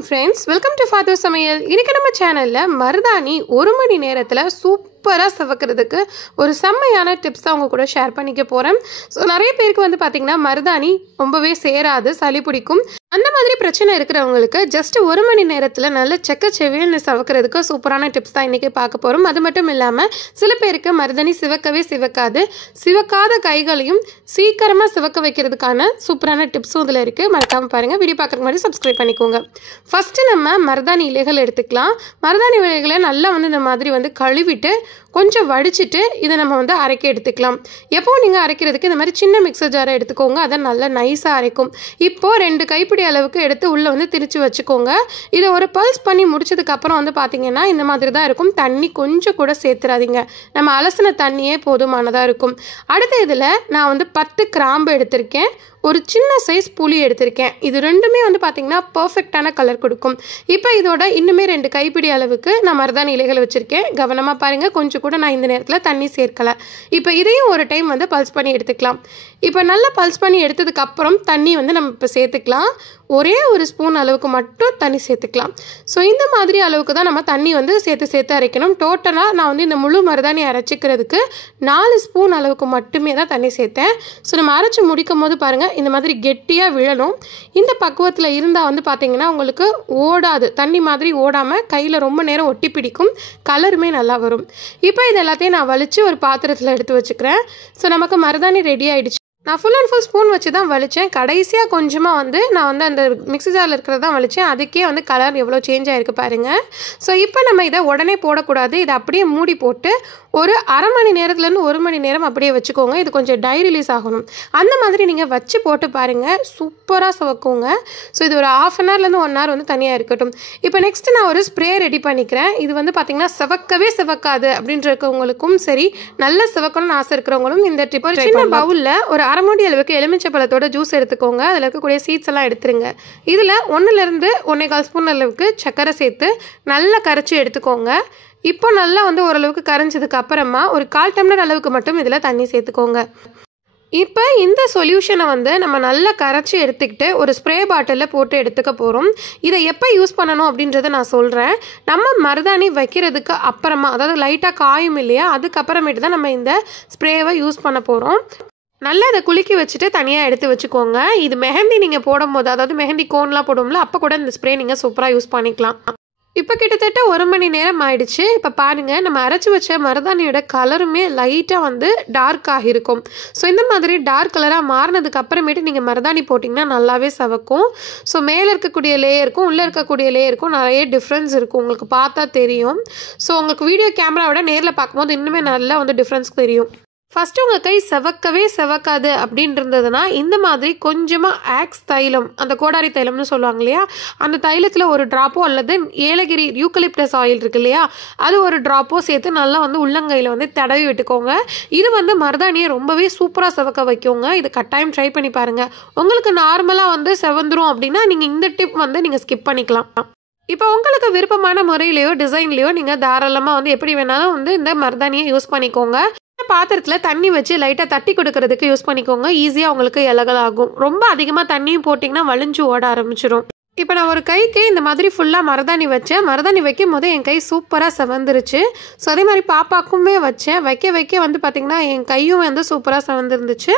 வணக்கம் friends, welcome to father சமையல். இன்னைக்கு நம்ம சேனலில் மருதாணி 1 மணி நேரத்தில் சூப்பராக சவக்கிறதுக்கு ஒரு செம்மையான டிப்ஸ் தான் உங்கள் கூட ஷேர் பண்ணிக்க போகிறேன். ஸோ நிறைய பேருக்கு வந்து பார்த்திங்கன்னா மருதாணி ரொம்பவே சேராது, சளி பிடிக்கும். அந்த மாதிரி பிரச்சனை இருக்கிறவங்களுக்கு ஜஸ்ட் 1 மணி நேரத்தில் நல்ல செக்கச்செவியல்னு சவக்கிறதுக்கு சூப்பரான டிப்ஸ் தான் இன்றைக்கி பார்க்க போகிறோம். அது மட்டும் இல்லாமல் சில பேருக்கு மருதாணி சிவக்காத கைகளையும் சீக்கிரமாக சிவக்க வைக்கிறதுக்கான சூப்பரான டிப்ஸும் இதில் இருக்குது. மறக்காமல் பாருங்கள். வீடியோ பார்க்குறதுக்கு முன்னாடி சப்ஸ்கிரைப் பண்ணிக்கோங்க. ஃபஸ்ட்டு நம்ம மருதாணி இலைகள் எடுத்துக்கலாம். மருதாணி இலைகளை நல்லா இந்த மாதிரி கழுவிட்டு கொஞ்சம் வடிச்சிட்டு இதை நம்ம அரைக்க எடுத்துக்கலாம். எப்போவும் நீங்கள் அரைக்கிறதுக்கு இந்த மாதிரி சின்ன மிக்சர் ஜாரை எடுத்துக்கோங்க. அதை நல்லா நைஸாக அரைக்கும். இப்போது 2 கைப்பிடி அளவுக்கு எடுத்து உள்ளே திரிச்சு வச்சுக்கோங்க. இதை ஒரு பல்ஸ் பண்ணி முடிச்சதுக்கப்புறம் பார்த்தீங்கன்னா இந்த மாதிரி தான் இருக்கும். தண்ணி கொஞ்சம் கூட சேர்த்துறாதீங்க. நம்ம அலசின தண்ணியே போதுமானதாக இருக்கும். அடுத்த இதில் நான் 10 கிராம்பு எடுத்திருக்கேன். ஒரு சின்ன சைஸ் புளி எடுத்திருக்கேன். இது ரெண்டுமே பார்த்தீங்கன்னா பர்ஃபெக்டான கலர் கொடுக்கும். இப்போ இதோட இன்னுமே 2 கைப்பிடி அளவுக்கு நான் மருதாணி இலைகளை வச்சுருக்கேன். கவனமாக பாருங்கள், கொஞ்சம் கூட நான் இந்த நேரத்தில் தண்ணி சேர்க்கலை. இப்போ இதையும் ஒரு டைம் பல்ஸ் பண்ணி எடுத்துக்கலாம். இப்போ நல்லா பல்ஸ் பண்ணி எடுத்ததுக்கப்புறம் தண்ணி நம்ம இப்போ சேர்த்துக்கலாம். ஒரே ஒரு ஸ்பூன் அளவுக்கு மட்டும் தண்ணி சேர்த்துக்கலாம். ஸோ இந்த மாதிரி அளவுக்கு தான் நம்ம தண்ணி சேர்த்து அரைக்கணும். டோட்டலாக நான் இந்த முழு மருதாணி அரைச்சிக்கிறதுக்கு 4 ஸ்பூன் அளவுக்கு மட்டுமே தான் தண்ணி சேர்த்தேன். ஸோ நம்ம அரைச்சி முடிக்கும் போது பாருங்கள், இந்த மாதிரி கெட்டியாக விழணும். இந்த பக்குவத்தில் இருந்தால் பார்த்தீங்கன்னா உங்களுக்கு ஓடாது, தண்ணி மாதிரி ஓடாமல் கையில் ரொம்ப நேரம் ஒட்டி பிடிக்கும், கலருமே நல்லா வரும். இப்போ இது எல்லாத்தையும் நான் வலித்து ஒரு பாத்திரத்தில் எடுத்து வச்சுக்கிறேன். ஸோ நமக்கு மருதாணி ரெடி ஆகிடுச்சு. நான் ஃபுல் அண்ட் ஃபுல் ஸ்பூன் வச்சு தான் வலித்தேன். கடைசியாக கொஞ்சமாக நான் அந்த மிக்ஸி ஜாரில் இருக்கிறது தான் வலித்தேன். அதுக்கே கலர் எவ்வளோ சேஞ்ச் ஆகிருக்கு பாருங்கள். ஸோ இப்போ நம்ம இதை உடனே போடக்கூடாது. இதை அப்படியே மூடி போட்டு ஒரு அரை மணி நேரத்துலேருந்து 1 மணி நேரம் அப்படியே வச்சுக்கோங்க. இது கொஞ்சம் டை ரிலீஸ் ஆகணும். அந்த மாதிரி நீங்கள் வச்சு போட்டு பாருங்கள், சூப்பராக சவக்குங்க. ஸோ இது ஒரு 1/2 அன் ஹவர்லேருந்து 1 ஹவர் தனியாக இருக்கட்டும். இப்போ நெக்ஸ்ட்டு நான் ஒரு ஸ்ப்ரே ரெடி பண்ணிக்கிறேன். இது பார்த்திங்கன்னா சிவக்காது அப்படின்றவங்களுக்கும் சரி, நல்ல சிவக்கணும்னு ஆசை இருக்கிறவங்களும் இந்த டிப். ஒரு சின்ன பவுலில் ஒரு அரை மூடி அளவுக்கு எலுமிச்சை பழத்தோட ஜூஸ் எடுத்துக்கோங்க. அதில் இருக்கக்கூடிய சீட்ஸ் எல்லாம் எடுத்துருங்க. இதில் 1லேருந்து 1.25 ஸ்பூன் அளவுக்கு சர்க்கரை சேர்த்து நல்லா கரைச்சி எடுத்துக்கோங்க. இப்போ நல்லா ஓரளவுக்கு கரைஞ்சதுக்கு அப்புறமா ஒரு 1/4 டம்ளர் அளவுக்கு மட்டும் இதில் தண்ணி சேர்த்துக்கோங்க. இப்போ இந்த சொல்யூஷனை நம்ம நல்லா கரைச்சி எடுத்துக்கிட்டு ஒரு ஸ்ப்ரே பாட்டிலில் போட்டு எடுத்துக்க போகிறோம். இதை எப்போ யூஸ் பண்ணணும் அப்படின்றத நான் சொல்கிறேன். நம்ம மருதாணி வைக்கிறதுக்கு அப்புறமா, அதாவது லைட்டாக காயும் இல்லையா, அதுக்கப்புறமேட்டு தான் நம்ம இந்த ஸ்ப்ரேவை யூஸ் பண்ண போகிறோம். நல்லா இதை குலுக்கி வச்சுட்டு தனியாக எடுத்து வச்சுக்கோங்க. இது மெஹந்தி நீங்கள் போடும் போது, அதாவது மெஹந்தி கோன்லாம் போடுவோம்ல, அப்போ கூட இந்த ஸ்ப்ரே நீங்கள் சூப்பராக யூஸ் பண்ணிக்கலாம். இப்போ கிட்டத்தட்ட 1 மணி நேரம் ஆயிடுச்சு. இப்போ பாருங்கள், நம்ம அரைச்சி வச்ச மருதாணியோட கலருமே லைட்டாக டார்க்காக இருக்கும். ஸோ இந்த மாதிரி டார்க் கலராக மாறினதுக்கு அப்புறமேட்டு நீங்கள் மருதாணி போட்டிங்கன்னா நல்லாவே சவக்கும். ஸோ மேலே இருக்கக்கூடிய லேயருக்கும் உள்ளே இருக்கக்கூடிய லேயருக்கும் நிறைய டிஃப்ரென்ஸ் இருக்கும், உங்களுக்கு பார்த்தா தெரியும். ஸோ உங்களுக்கு வீடியோ கேமராவோட நேரில் பார்க்கும்போது இன்னுமே நல்லா டிஃப்ரென்ஸ் தெரியும். ஃபஸ்ட்டு உங்கள் கை செவக்காது அப்படின்னு இருந்ததுன்னா இந்த மாதிரி கொஞ்சமாக ஆக்ஸ் தைலம், அந்த கோடாரி தைலம்னு சொல்லுவாங்க இல்லையா, அந்த தைலத்தில் ஒரு ட்ராப்போ அல்லது ஏலகிரி யூக்கலிப்டஸ் ஆயில் இருக்கு இல்லையா, அது ஒரு ட்ராப்போ சேர்த்து நல்லா உள்ளங்கையில் தடவி விட்டுக்கோங்க. இது மருதாணியை ரொம்பவே சூப்பராக செவக்க வைக்கோங்க. இது கட்டாயம் ட்ரை பண்ணி பாருங்கள். உங்களுக்கு நார்மலாக செவந்துரும் அப்படின்னா நீங்கள் இந்த டிப் நீங்கள் ஸ்கிப் பண்ணிக்கலாம். இப்போ உங்களுக்கு விருப்பமான முறையிலையோ டிசைன்லையோ நீங்கள் தாராளமாக எப்படி வேணாலும் இந்த மருதாணியை யூஸ் பண்ணிக்கோங்க. பாத்திரத்தில் தண்ணி வச்சு லைட்டாக தட்டி கொடுக்கறதுக்கு யூஸ் பண்ணிக்கோங்க. ஈஸியாக உங்களுக்கு இலகலாகும். ரொம்ப அதிகமாக தண்ணியும் போட்டிங்கன்னா வலிஞ்சு ஓட ஆரம்பிச்சிடும். இப்போ நான் ஒரு கைக்கு இந்த மாதிரி ஃபுல்லாக மருதாணி வச்சேன். மருதாணி வைக்கும் போது என் கை சூப்பராக செவந்துருச்சு. ஸோ அதே மாதிரி பாப்பாக்குமே வச்சேன். வைக்க பார்த்திங்கன்னா என் கையும் சூப்பராக செவந்துருந்துச்சு.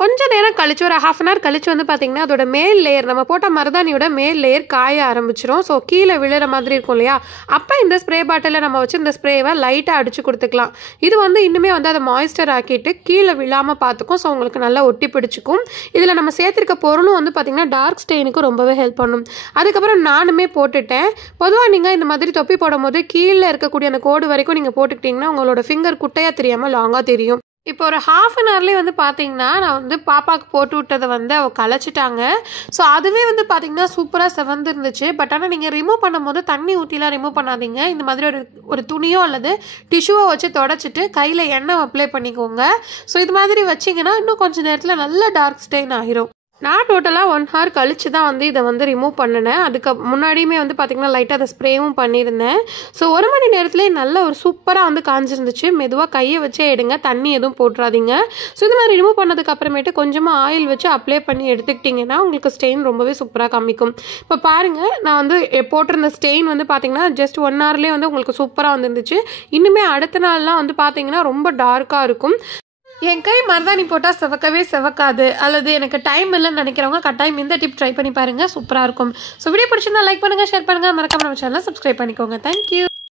கொஞ்சம் நேரம் கழிச்சு, ஒரு 1/2 அன் ஹவர் கழிச்சு பார்த்திங்கன்னா அதோட மேல் லேயர், நம்ம போட்ட மருதாணியோட மேல் லேயர் காய ஆரம்பிச்சிடும். ஸோ கீழே விழுற மாதிரி இருக்கும் இல்லையா, அப்போ இந்த ஸ்ப்ரே பாட்டிலில் நம்ம வச்சு இந்த ஸ்ப்ரேவை லைட்டாக அடித்து கொடுத்துக்கலாம். இது இன்னுமே அதை மாய்ஸ்டர் ஆக்கிட்டு கீழே விழாமல் பார்த்துக்கும். ஸோ உங்களுக்கு நல்லா ஒட்டி பிடிச்சிக்கும். இதில் நம்ம சேர்த்துருக்க பொருளும் பார்த்திங்கன்னா டார்க் ஸ்டெயினுக்கு ரொம்பவே ஹெல்ப் பண்ணும். அதுக்கப்புறம் நானுமே போட்டுட்டேன். பொதுவாக நீங்கள் இந்த மாதிரி தொப்பி போடும் போது கீழே இருக்கக்கூடிய அந்த கோடு வரைக்கும் நீங்கள் போட்டுக்கிட்டிங்கன்னா உங்களோட ஃபிங்கர் குட்டையாக தெரியாமல் லாங்காக தெரியும். இப்போ ஒரு 1/2 அன் ஹவர்லேயே பார்த்தீங்கன்னா நான் பாப்பாவுக்கு போட்டு விட்டதை அவள் கலைச்சிட்டாங்க. ஸோ அதுவே பார்த்தீங்கன்னா சூப்பராக செவந்துருந்துச்சு. பட் ஆனால் நீங்கள் ரிமூவ் பண்ணும்போது தண்ணி ஊற்றிலாம் ரிமூவ் பண்ணாதீங்க. இந்த மாதிரி ஒரு துணியோ அல்லது டிஷ்யூவோ வச்சு தொடச்சிட்டு கையில் எண்ணெய் அப்ளை பண்ணிக்கோங்க. ஸோ இது மாதிரி வச்சிங்கன்னா இன்னும் கொஞ்சம் நேரத்தில் நல்ல டார்க் ஸ்டெயின் ஆகிரும். நான் டோட்டலாக 1 hour கழிச்சு தான் வந்து இதை வந்து ரிமூவ் பண்ணினேன். அதுக்கு முன்னாடியுமே வந்து பார்த்திங்கன்னா லைட்டாக அதை ஸ்ப்ரேவும் பண்ணியிருந்தேன். ஸோ 1 மணி நேரத்துலேயே நல்ல ஒரு சூப்பராக வந்து காஞ்சிருந்துச்சு. மெதுவாக கையை வச்சே எடுங்க, தண்ணி எதுவும் போட்டுறாதீங்க. ஸோ இந்த மாதிரி ரிமூவ் பண்ணதுக்கு அப்புறமேட்டு கொஞ்சமாக ஆயில் வச்சு அப்ளை பண்ணி எடுத்துக்கிட்டிங்கன்னா உங்களுக்கு ஸ்டெயின் ரொம்பவே சூப்பராக காமிக்கும். இப்போ பாருங்கள், நான் வந்து போட்டிருந்த ஸ்டெயின் வந்து பார்த்திங்கன்னா ஜஸ்ட் 1 hourலேயே வந்து உங்களுக்கு சூப்பராக வந்துருந்துச்சு. இன்னுமே அடுத்த நாள்லாம் வந்து பார்த்திங்கன்னா ரொம்ப டார்க்காக இருக்கும். என் கை மருதாணி போட்டால் சிவக்கவே சிவக்காது, அல்லது எனக்கு டைம் இல்லைன்னு நினைக்கிறவங்க கட்டாயம் இந்த டிப் ட்ரை பண்ணி பாருங்கள், சூப்பராக இருக்கும். ஸோ வீடியோ பிடிச்சிருந்தா லைக் பண்ணுங்கள், ஷேர் பண்ணுங்கள், மறக்காம நம்ம சேனலை சப்ஸ்கிரைப் பண்ணிக்கோங்க. தேங்க்யூ.